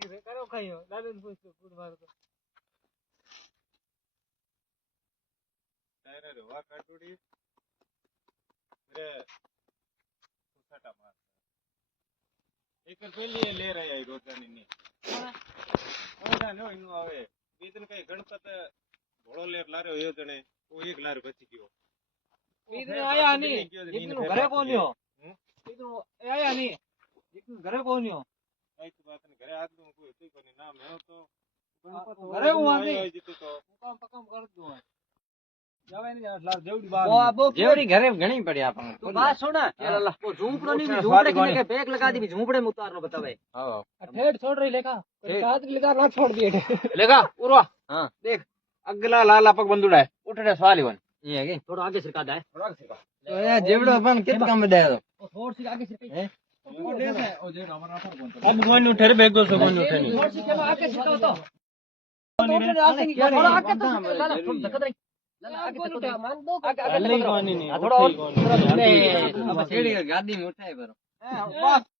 करो खाइयो दादू ने पूछ फूट मारो तो टायर रवा काटोड़ी रे उसाटा मार एक पहली ले रहा है रोजानी ने ओडा नो इनु आवे बीतन कई गणपत घोड़ो लेर लारे होयो जने वो एक लार बची गयो बीतन आया नहीं इतनु घरे कोनियो इतनु आया नहीं इतनु घरे कोनियो आई तो बात ने घरे आदमी को होती कोनी नाम है तो गणपत घरे को आंदी जीतो तो काम पकम कर दो जावे नहीं लार जेवड़ी बात वो जेवड़ी घरे घणी पड़ी आपन तो बात सुना वो झूपड़ो नहीं झूपड़े के बैग लगा दी झूपड़े में उतारनो बतावे हां ठेठ छोड़ रही लेखा साथ लगा ना छोड़ दिए लेगा उरवा हां देख अगला लाल आपक बंदूड़ा है उठड़े सवाल वन ये है थोड़ा आगे सरका दे थोड़ा आगे सरका तो यार जेवड़ो अपन कित काम में दे दो थोड़ सी आगे सरका है वो दे है ओ जे हमारा पर कौन अब कोई उठे रे बैग से कोई उठे नहीं थोड़ सी के आगे सरका तो थोड़ा आगे तो लाला थोड़ा धक्का दे लाला आगे तो मान दो आगे नहीं थोड़ा और अब सीढ़ी गाड़ी में उठाए बरो